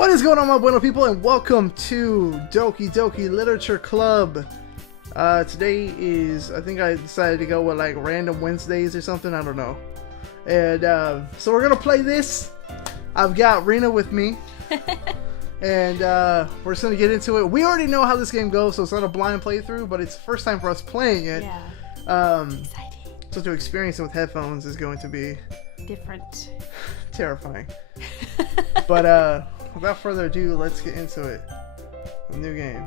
What is going on, my bueno people, and welcome to Doki Doki Literature Club. Today is, I think I decided to go with like random Wednesdays or something, I don't know. And so we're gonna play this. I've got Rena with me. And we're just gonna get into it. We already know how this game goes, so it's not a blind playthrough, but it's the first time for us playing it. Yeah. Exciting. So to experience it with headphones is going to be Different. terrifying. But without further ado, let's get into it. A new game.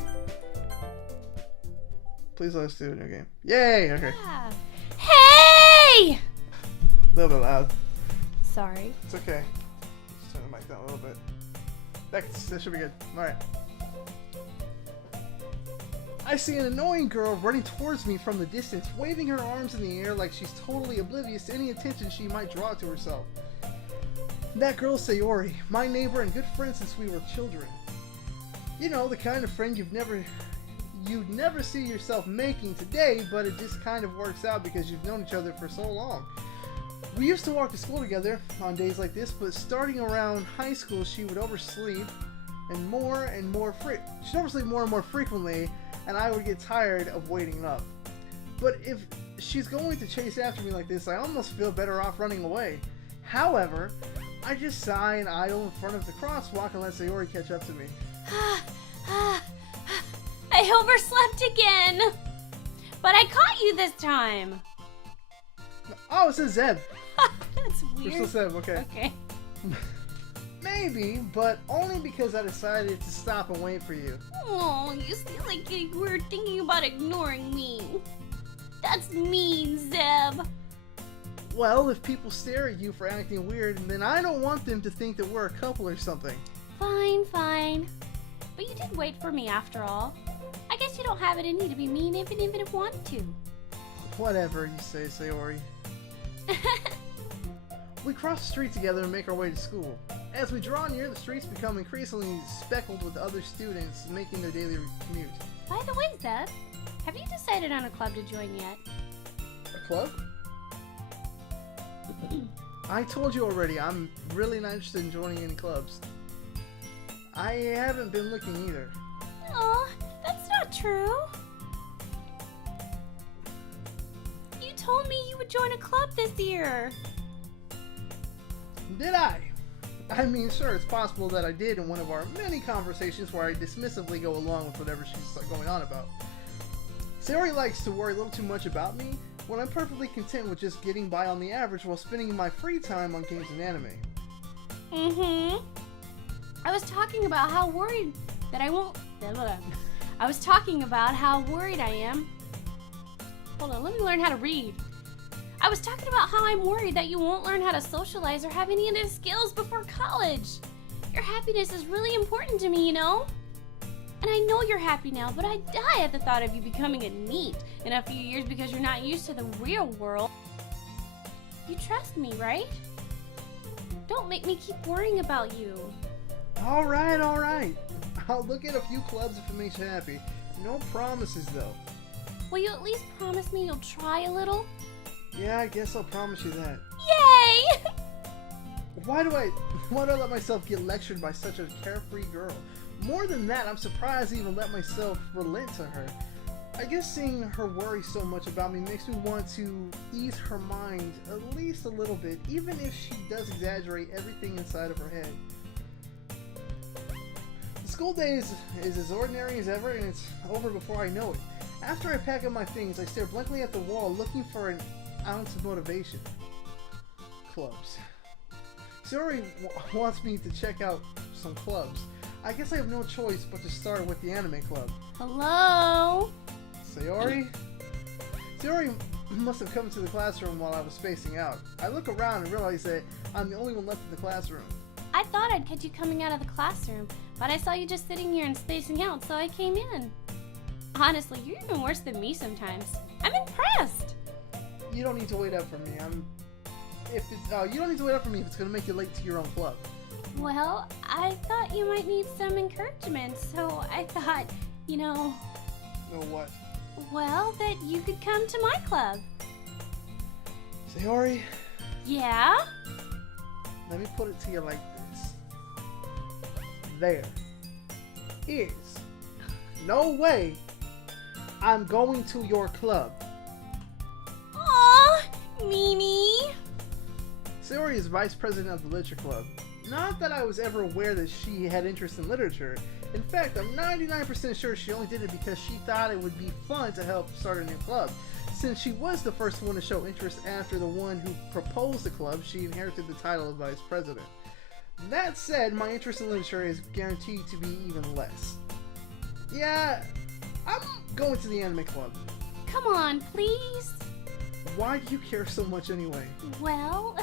Please let us do a new game. Yay! Okay. Yeah. Hey! A little bit loud. Sorry. It's okay. Just turn the mic down a little bit. That should be good. Alright. I see an annoying girl running towards me from the distance, waving her arms in the air like she's totally oblivious to any attention she might draw to herself. That girl's Sayori, my neighbor and good friend since we were children. You know, the kind of friend you'd never see yourself making today, but it just kind of works out because you've known each other for so long. We used to walk to school together on days like this, but starting around high school, she would oversleep more and more frequently, and I would get tired of waiting up. But if she's going to chase after me like this, I almost feel better off running away. However, I just sigh and idle in front of the crosswalk and let Sayori catch up to me. I overslept again! But I caught you this time! Oh, it says Zeb. That's We're weird. still Zeb, okay. Okay. Maybe, but only because I decided to stop and wait for you. Oh, you seem like you were thinking about ignoring me. That's mean, Zeb. Well, if people stare at you for acting weird, then I don't want them to think that we're a couple or something. Fine, fine. But you did wait for me after all. I guess you don't have it in you to be mean even if you want to. Whatever you say, Sayori. We cross the street together and make our way to school. As we draw near, the streets become increasingly speckled with other students making their daily commute. By the way, Zeb, have you decided on a club to join yet? A club? I told you already, I'm really not interested in joining any clubs. I haven't been looking either. Aw, that's not true. You told me you would join a club this year. Did I? I mean, sure, it's possible that I did in one of our many conversations where I dismissively go along with whatever she's going on about. Sayori likes to worry a little too much about me, when I'm perfectly content with just getting by on the average while spending my free time on games and anime. I was talking about how worried that I won't... I was talking about how worried I am. Hold on, let me learn how to read. I was talking about how I'm worried that you won't learn how to socialize or have any of those skills before college. Your happiness is really important to me, you know? And I know you're happy now, but I die at the thought of you becoming a NEET in a few years because you're not used to the real world. You trust me, right? Don't make me keep worrying about you. Alright. I'll look at a few clubs if it makes you happy. No promises, though. Will you at least promise me you'll try a little? Yeah, I guess I'll promise you that. Yay! Why do I let myself get lectured by such a carefree girl? More than that, I'm surprised I even let myself relent to her. I guess seeing her worry so much about me makes me want to ease her mind at least a little bit, even if she does exaggerate everything inside of her head. The school day is as ordinary as ever, and it's over before I know it. After I pack up my things, I stare blankly at the wall looking for an ounce of motivation. Clubs. Sayori wants me to check out some clubs. I guess I have no choice but to start with the anime club. Hello? Sayori? Sayori must have come to the classroom while I was spacing out. I look around and realize that I'm the only one left in the classroom. I thought I'd catch you coming out of the classroom, but I saw you just sitting here and spacing out, so I came in. Honestly, you're even worse than me sometimes. I'm impressed. You don't need to wait up for me. You don't need to wait up for me if it's going to make you late to your own club. Well, I thought you might need some encouragement, so I thought, you know... Know what? Well, that you could come to my club. Sayori? Yeah? Let me put it to you like this. there is no way I'm going to your club. Aw, Mimi. Sayori is vice president of the literature club. Not that I was ever aware that she had interest in literature. In fact, I'm 99% sure she only did it because she thought it would be fun to help start a new club. Since she was the first one to show interest after the one who proposed the club, she inherited the title of vice president. That said, my interest in literature is guaranteed to be even less. Yeah, I'm going to the anime club. Come on, please. Why do you care so much anyway? Well,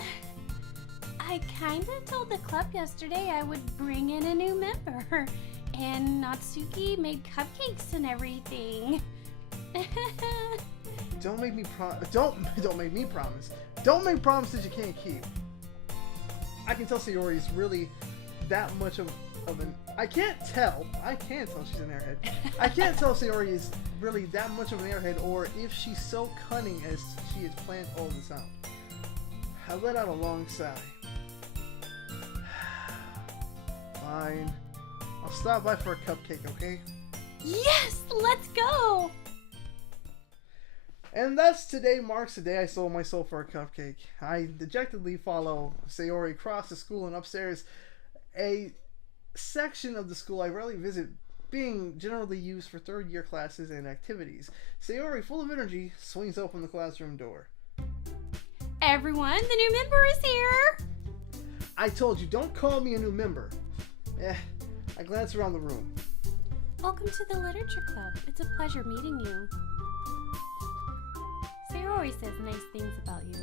I kinda told the club yesterday I would bring in a new member. And Natsuki made cupcakes and everything. Don't make me promise. Don't make promises you can't keep. I can tell Sayori is really that much of an... I can't tell she's an airhead. I can't tell Sayori is really that much of an airhead, or if she's so cunning as she has planned all this out. I let out a long sigh. Fine. I'll stop by for a cupcake, okay? Yes, let's go! And thus, today marks the day I sold my soul for a cupcake. I dejectedly follow Sayori across the school and upstairs, a section of the school I rarely visit, being generally used for third-year classes and activities. Sayori, full of energy, swings open the classroom door. Everyone, the new member is here! I told you, don't call me a new member. I glance around the room. Welcome to the Literature Club. It's a pleasure meeting you. Sayori says nice things about you.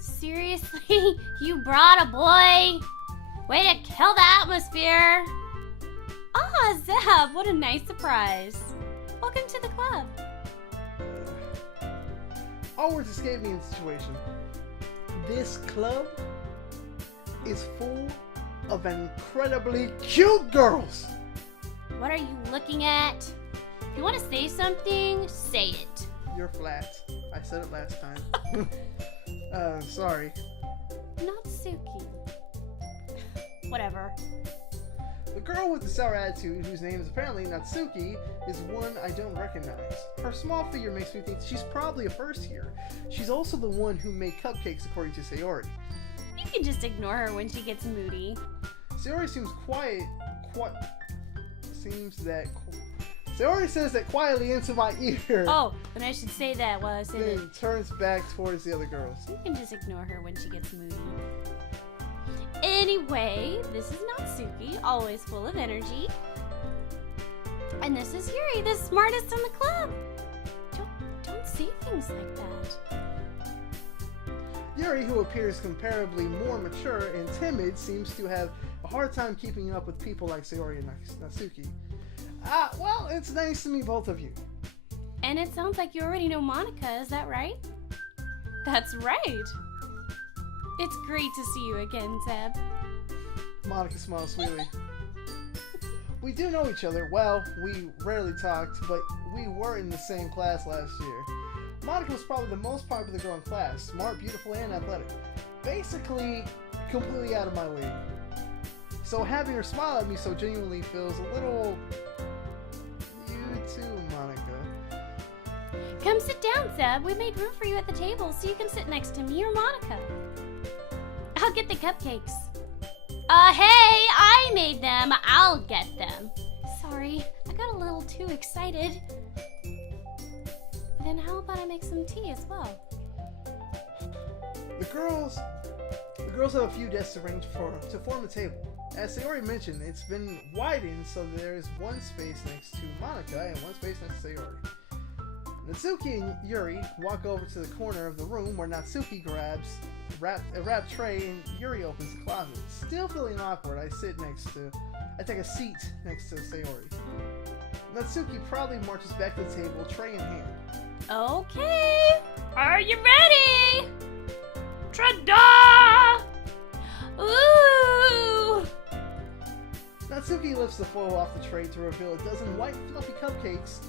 Seriously? You brought a boy? Way to kill the atmosphere! Ah, Zeb, what a nice surprise. Welcome to the club. All words escape me in the situation. This club is full of incredibly cute girls. What are you looking at? If you want to say something, say it. You're flat. I said it last time. Sorry. Natsuki. Whatever. The girl with the sour attitude, whose name is apparently Natsuki, is one I don't recognize. Her small figure makes me think she's probably a first year. She's also the one who made cupcakes, according to Sayori. You can just ignore her when she gets moody. Sayori seems Sayori says that quietly into my ear. Oh, and I should say that while I say Then that. turns back towards the other girls. You can just ignore her when she gets moody. Anyway, this is Natsuki, always full of energy. And this is Yuri, the smartest in the club. Don't say things like that. Yuri, who appears comparably more mature and timid, seems to have a hard time keeping up with people like Sayori and Natsuki. Well, it's nice to meet both of you. And it sounds like you already know Monica, is that right? That's right. It's great to see you again, Zeb. Monica smiles sweetly. We do know each other. Well, we rarely talked, but we were in the same class last year. Monica was probably the most popular girl in class. Smart, beautiful, and athletic. Basically, completely out of my league. So having her smile at me so genuinely feels a little... You too, Monica. Come sit down, Zeb. We made room for you at the table so you can sit next to me or Monica. I'll get the cupcakes. Hey, I made them. I'll get them. Sorry, I got a little too excited. Then how about I make some tea as well? The girls have a few desks arranged to form a table. As Sayori mentioned, it's been widened so there's one space next to Monica and one space next to Sayori. Natsuki and Yuri walk over to the corner of the room where Natsuki grabs a wrapped tray and Yuri opens the closet. Still feeling awkward, I take a seat next to Sayori. Natsuki proudly marches back to the table, tray in hand. Okay, are you ready? Ta-da! Ooh! Natsuki lifts the foil off the tray to reveal a dozen white fluffy cupcakes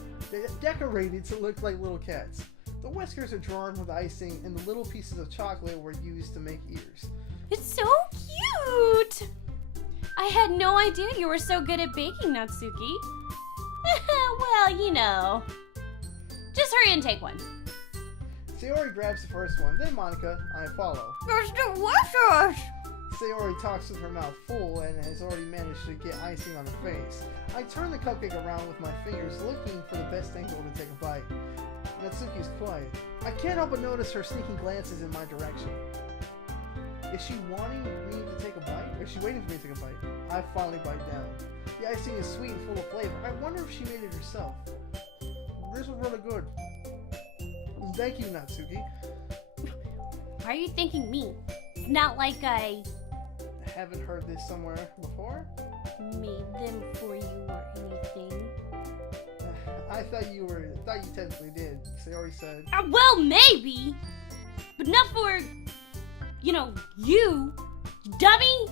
decorated to look like little cats. The whiskers are drawn with icing and the little pieces of chocolate were used to make ears. It's so cute! I had no idea you were so good at baking, Natsuki. Well, you know. Just hurry and take one. Sayori grabs the first one, then Monica, I follow. There's delicious! Sayori talks with her mouth full and has already managed to get icing on her face. I turn the cupcake around with my fingers, looking for the best angle to take a bite. Natsuki's quiet. I can't help but notice her sneaking glances in my direction. Is she wanting me to take a bite? Or is she waiting for me to take a bite? I finally bite down. The icing is sweet and full of flavor. I wonder if she made it herself. This was really good. Thank you, Natsuki. Why are you thanking me? It's not like I haven't heard this somewhere before. Made them for you or anything. I thought you technically did. Sayori said. Well, maybe, but not for, you, dummy.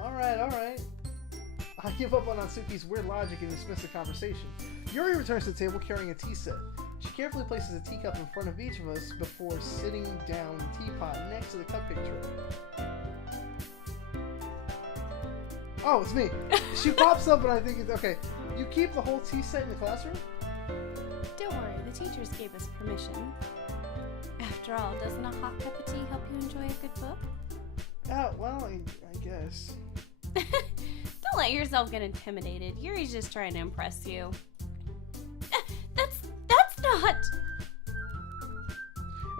All right. I give up on Natsuki's weird logic and dismiss the conversation. Yuri returns to the table carrying a tea set. She carefully places a teacup in front of each of us before sitting down the teapot next to the cupcake tray. Oh, it's me. She pops up and I think it's okay. You keep the whole tea set in the classroom? Don't worry, the teachers gave us permission. After all, doesn't a hot cup of tea help you enjoy a good book? Well, I guess. Don't let yourself get intimidated. Yuri's just trying to impress you. That's not...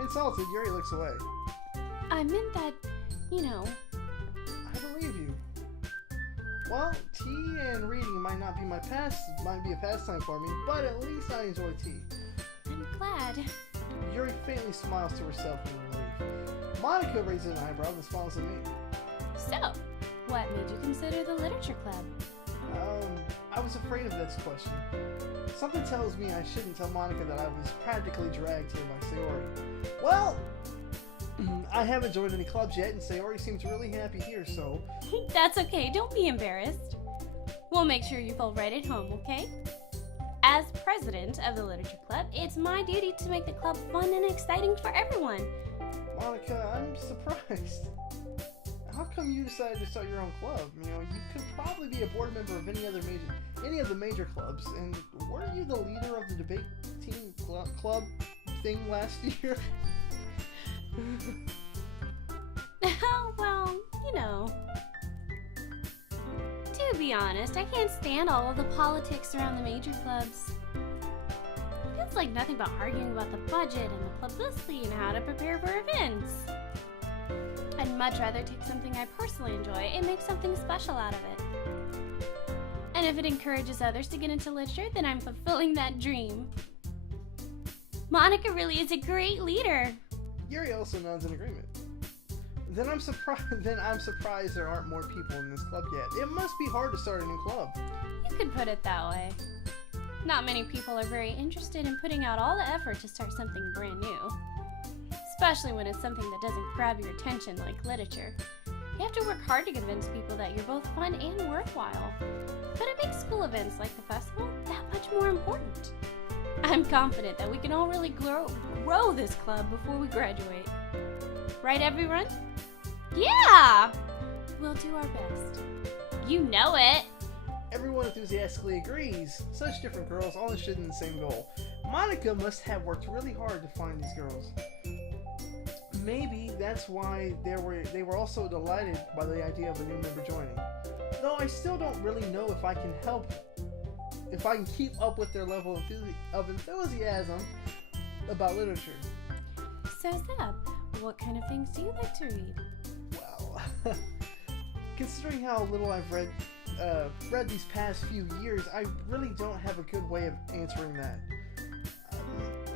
Insulted, Yuri looks away. I meant that, I believe you. Well, tea and reading might be a pastime for me, but at least I enjoy tea. I'm glad. Yuri faintly smiles to herself in relief. Monica raises an eyebrow and smiles at me. So, what made you consider the literature club? I was afraid of this question. Something tells me I shouldn't tell Monica that I was practically dragged here by Sayori. Well, I haven't joined any clubs yet, and Sayori seems really happy here, so... That's okay, don't be embarrassed. We'll make sure you feel right at home, okay? As president of the literature club, it's my duty to make the club fun and exciting for everyone. Monica, I'm surprised. How come you decided to start your own club? You could probably be a board member of any of the major clubs, and weren't you the leader of the debate team club thing last year? Well, to be honest, I can't stand all of the politics around the major clubs. It feels like nothing but arguing about the budget and the publicity and how to prepare for events. I'd much rather take something I personally enjoy and make something special out of it. And if it encourages others to get into literature, then I'm fulfilling that dream. Monica really is a great leader. Yuri also nods in agreement. Then I'm surprised there aren't more people in this club yet. It must be hard to start a new club. You could put it that way. Not many people are very interested in putting out all the effort to start something brand new. Especially when it's something that doesn't grab your attention like literature. You have to work hard to convince people that you're both fun and worthwhile. But it makes school events like the festival that much more important. I'm confident that we can all really grow this club before we graduate. Right, everyone? Yeah! We'll do our best. You know it! Everyone enthusiastically agrees. Such different girls, all interested in the same goal. Monica must have worked really hard to find these girls. Maybe that's why they were also delighted by the idea of a new member joining. Though I still don't really know if I can keep up with their level of enthusiasm about literature. So Zeb, what kind of things do you like to read? Well, considering how little I've read these past few years, I really don't have a good way of answering that.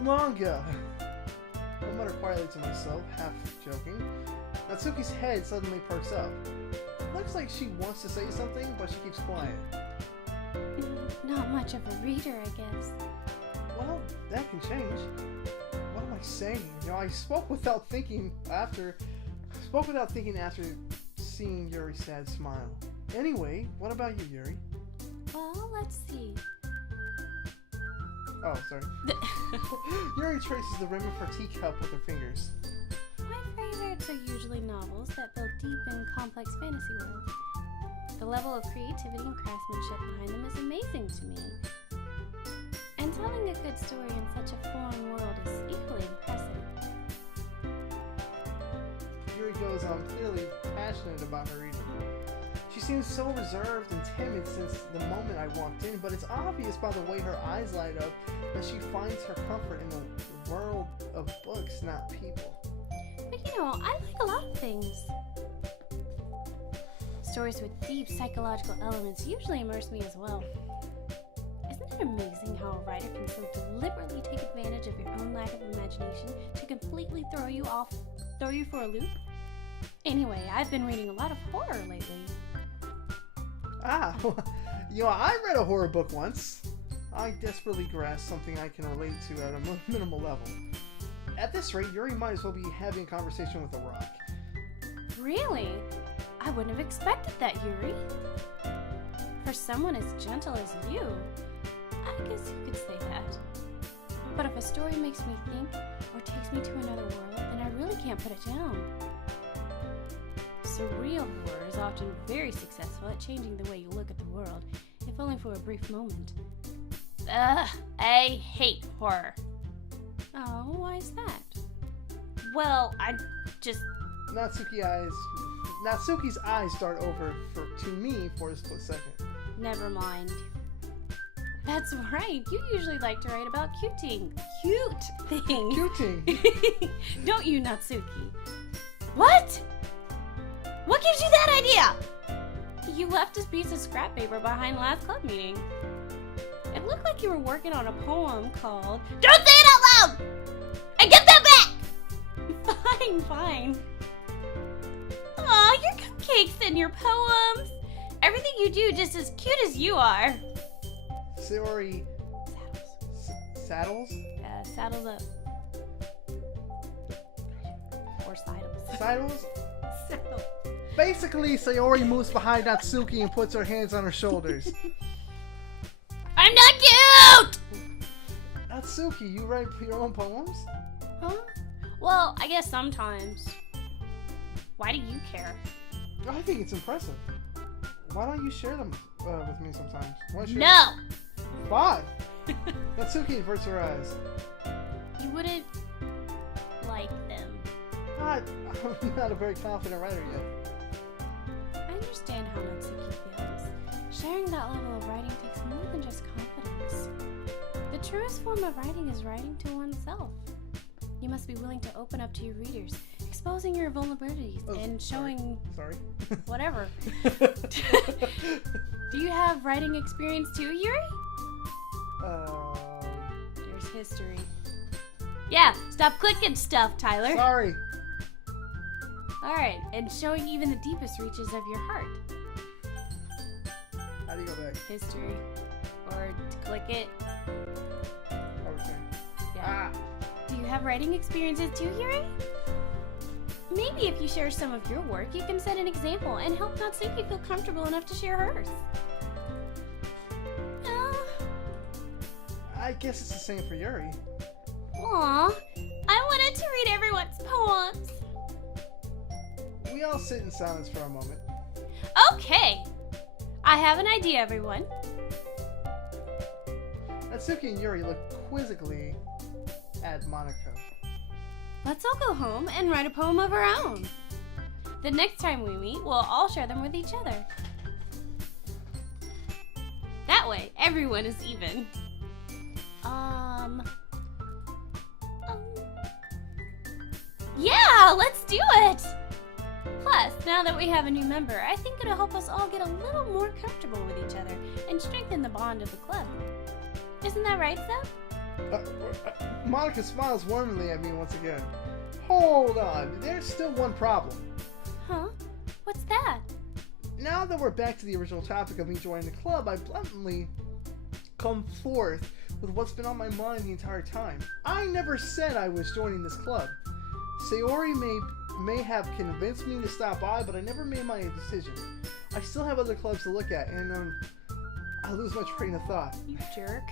Manga! I mutter quietly to myself, half joking. Natsuki's head suddenly perks up. Looks like she wants to say something, but she keeps quiet. Not much of a reader, I guess. Well, that can change. What am I saying? I spoke without thinking after seeing Yuri's sad smile. Anyway, what about you, Yuri? Well, let's see. Oh, sorry. Yuri traces the rim of her teacup with her fingers. My favorites are usually novels that build deep and complex fantasy worlds. The level of creativity and craftsmanship behind them is amazing to me. And telling a good story in such a foreign world is equally impressive. Yuri goes on, clearly passionate about her reading. She seems so reserved and timid since the moment I walked in, but it's obvious by the way her eyes light up that she finds her comfort in the world of books, not people. But you know, I like a lot of things. Stories with deep psychological elements usually immerse me as well. Isn't it amazing how a writer can so deliberately take advantage of your own lack of imagination to completely throw you for a loop? Anyway, I've been reading a lot of horror lately. You know, I read a horror book once. I desperately grasp something I can relate to at a minimal level. At this rate, Yuri might as well be having a conversation with a rock. Really? I wouldn't have expected that, Yuri. For someone as gentle as you, I guess you could say that. But if a story makes me think or takes me to another world, then I really can't put it down. Surreal horror is often very successful at changing the way you look at the world, if only for a brief moment. Ugh, I hate horror. Oh, why is that? Well, I just... Natsuki's eyes start over to me for a split second. Never mind. That's right, you usually like to write about cute things. Don't you, Natsuki? What? What gives you that idea? You left this piece of scrap paper behind last club meeting. It looked like you were working on a poem called... Don't say it out loud! And get that back! Fine. Aw, your cupcakes and your poems. Everything you do just as cute as you are. Sayori... Saddles? Yeah, saddles up. Or sidles. Sidles? Saddles. Basically, Sayori moves behind Natsuki and puts her hands on her shoulders. I'm not cute! Natsuki, you write your own poems? Huh? Well, I guess sometimes. Why do you care? I think it's impressive. Why don't you share them with me sometimes? No! Fine! Natsuki averts her eyes. You wouldn't like them. I'm not a very confident writer yet. I understand how Natsuki feels. Sharing that level of writing takes more than just confidence. The truest form of writing is writing to oneself. You must be willing to open up to your readers, exposing your vulnerabilities and showing... Sorry. Whatever. Do you have writing experience too, Yuri? There's history. Yeah, stop clicking stuff, Tyler. Sorry. Alright, and showing even the deepest reaches of your heart. How do you go back? History. Or to click it. Okay. Yeah. Do you have writing experiences too, Yuri? Maybe if you share some of your work, you can set an example and help Natsuki feel comfortable enough to share hers. I guess it's the same for Yuri. Aw, I wanted to read everyone's poems. We all sit in silence for a moment. Okay, I have an idea, everyone. Natsuki and Yuri look quizzically at Monaco. Let's all go home and write a poem of our own. The next time we meet, we'll all share them with each other. That way, everyone is even. Yeah, let's do it! Plus, now that we have a new member, I think it'll help us all get a little more comfortable with each other and strengthen the bond of the club. Isn't that right, Seth? Monica smiles warmly at me once again. Hold on, there's still one problem. Huh? What's that? Now that we're back to the original topic of me joining the club, I bluntly come forth with what's been on my mind the entire time. I never said I was joining this club. Sayori may have convinced me to stop by, but I never made my decision. I still have other clubs to look at, and I lose my train of thought. You jerk.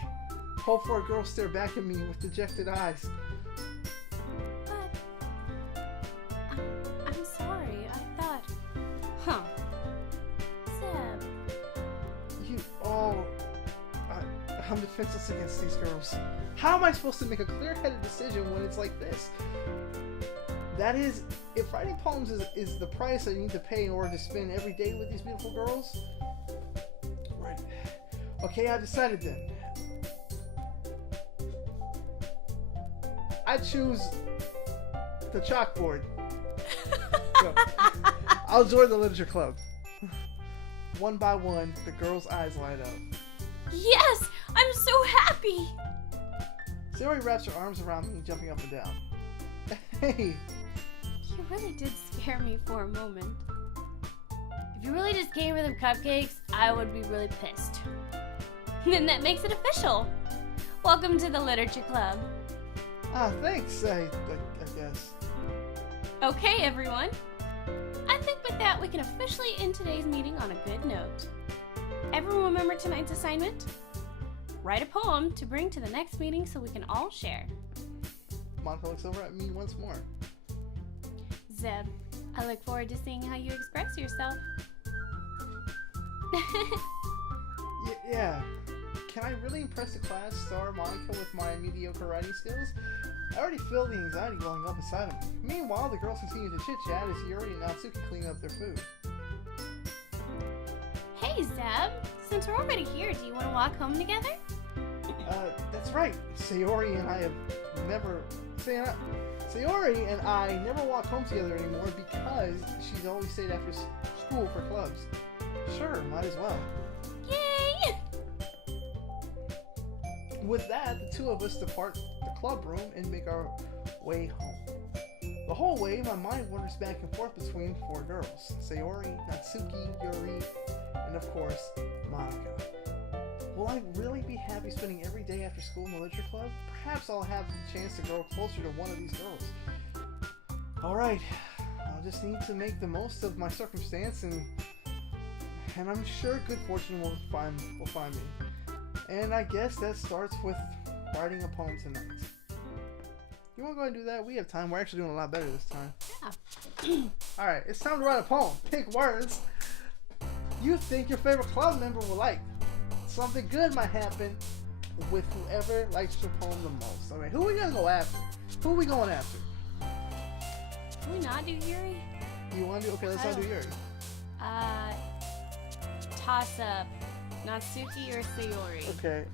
Hope for a girl stare back at me with dejected eyes. But I'm sorry. I thought, Seb, I'm defenseless against these girls. How am I supposed to make a clear-headed decision when it's like this? That is, if writing poems is the price I need to pay in order to spend every day with these beautiful girls, right? Okay, I decided then. I choose the chalkboard. So, I'll join the literature club. One by one, the girls' eyes light up. Yes! I'm so happy! Sayori wraps her arms around me, jumping up and down. Hey! You really did scare me for a moment. If you really just gave me them cupcakes, I would be really pissed. Then that makes it official. Welcome to the literature club. Ah, thanks, I guess. Okay, everyone. I think with that, we can officially end today's meeting on a good note. Everyone remember tonight's assignment? Write a poem to bring to the next meeting so we can all share. Monica looks over at me once more. Zeb, I look forward to seeing how you express yourself. Yeah. Can I really impress the class star Monica with my mediocre writing skills? I already feel the anxiety welling up inside of me. Meanwhile, the girls continue to chit-chat as Yuri and Natsuki clean up their food. Hey, Zeb. Since we're already here, do you want to walk home together? That's right. Sayori and I never walk home together anymore because she's always stayed after school for clubs. Sure, might as well. Yay! With that, the two of us depart the club room and make our way home. The whole way, my mind wanders back and forth between four girls. Sayori, Natsuki, Yuri, and of course, Monica. Will I really be happy spending every day after school in the literature club? Perhaps I'll have the chance to grow closer to one of these girls. Alright, I'll just need to make the most of my circumstance and I'm sure good fortune will find me. And I guess that starts with writing a poem tonight. You want to go ahead and do that? We have time. We're actually doing a lot better this time. Yeah. Alright, it's time to write a poem. Pick words you think your favorite club member will like. Something good might happen with whoever likes your poem the most. Alright, who are we going to go after? Who are we going after? Can we not do Yuri? You want to do? Okay, let's not do Yuri. Toss up Natsuki or Sayori. Okay,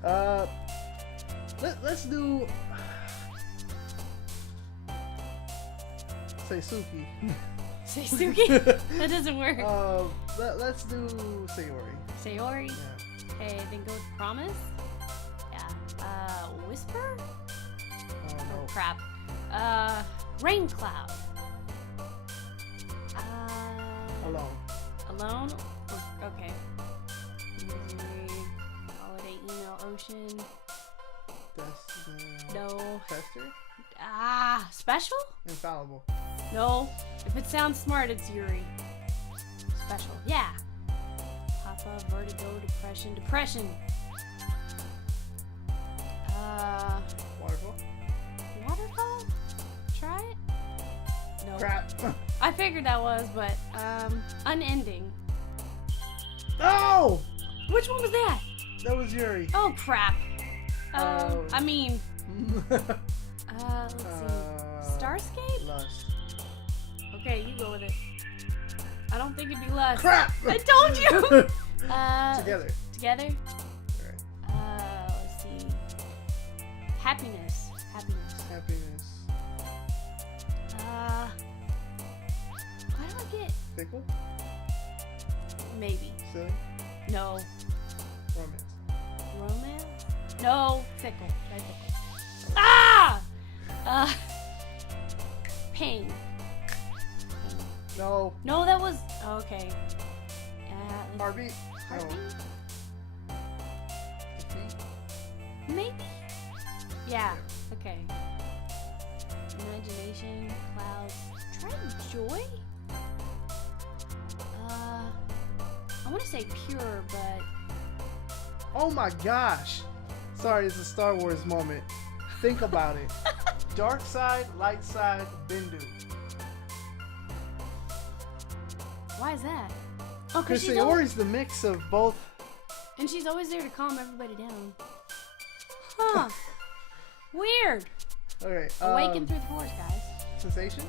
let's do Seisuke. Seisuke? That doesn't work. Let's do Sayori. Sayori? Yeah. Okay, then go with Promise? Yeah. Whisper? Oh, no. Oh, crap. Rain Cloud. Alone. Alone? Okay. Misery. Holiday Email Ocean. No. Tester? Special? Infallible. No. If it sounds smart, it's Yuri. Special. Yeah. Papa, Vertigo, Depression. Waterfall? Waterfall? Try it? No. Crap. I figured that was, but, Unending. No! Which one was that? That was Yuri. Oh, crap. Let's see. Starscape? Lust. Okay, you go with it. I don't think it'd be Lust. Crap! I told you! Together. Together? Alright. Let's see. Happiness. Happiness. Why do I get... Fickle? Maybe. Silly? No. Romance? No. Fickle. Try fickle. Ah! Pain. No. No, that was... Okay. Heartbeat? Heartbeat? No. Defeat? Maybe? Yeah. Okay. Imagination, clouds. Try joy? I want to say pure, but... Oh my gosh! Sorry, it's a Star Wars moment. Think about it. Dark side, light side, Bendu. Why is that? Oh, Because she's always... Sayori's the mix of both. And she's always there to calm everybody down. Huh. Weird. Okay. Awaken through the forest, guys. Sensation?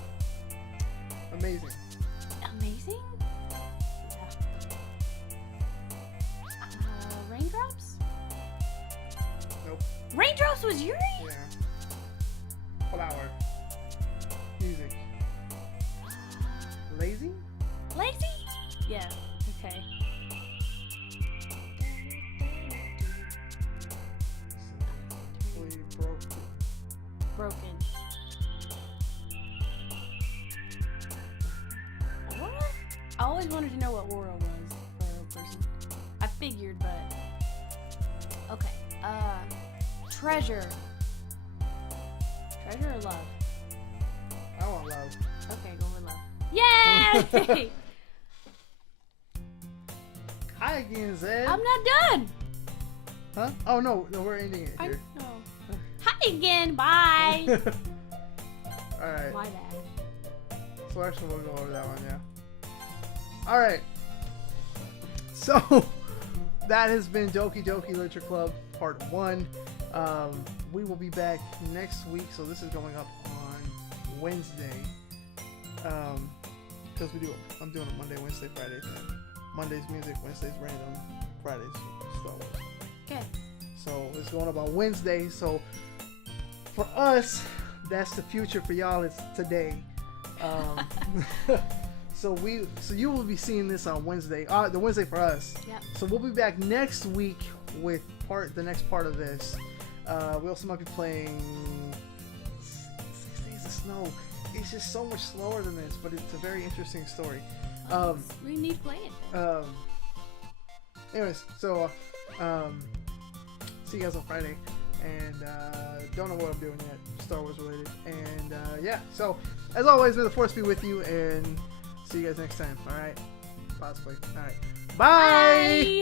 Amazing. Amazing? Yeah. Raindrops? Nope. Raindrops was Yuri? Yeah. Flower. Music. Lazy? Lazy? Yeah. Okay. Broken. What? I always wanted to know what aura was for a person. I figured, but okay. Treasure. Treasure or love? I want love. Okay, go with love. Yay! Hi again, Zed. I'm not done. Huh? Oh no, we're ending it I here. know. Hi again. Bye. Alright. My bad. So actually we'll go over that one, yeah. Alright. So that has been Doki Doki Literature Club Part 1. We will be back next week, so this is going up on Wednesday. Because I'm doing a Monday, Wednesday, Friday thing. Monday's music, Wednesday's random, Friday's Star Wars. Okay. So it's going up on Wednesday. So for us, that's the future. For y'all, it's today. So you will be seeing this on Wednesday. The Wednesday for us. Yep. So we'll be back next week with the next part of this. We also might be playing 6 Days of Snow. It's just so much slower than this, but it's a very interesting story. We need to play it. Anyways, so see you guys on Friday, and don't know what I'm doing yet, Star Wars related, and yeah. So as always, may the Force be with you, and see you guys next time. All right, possibly. All right, bye. Bye.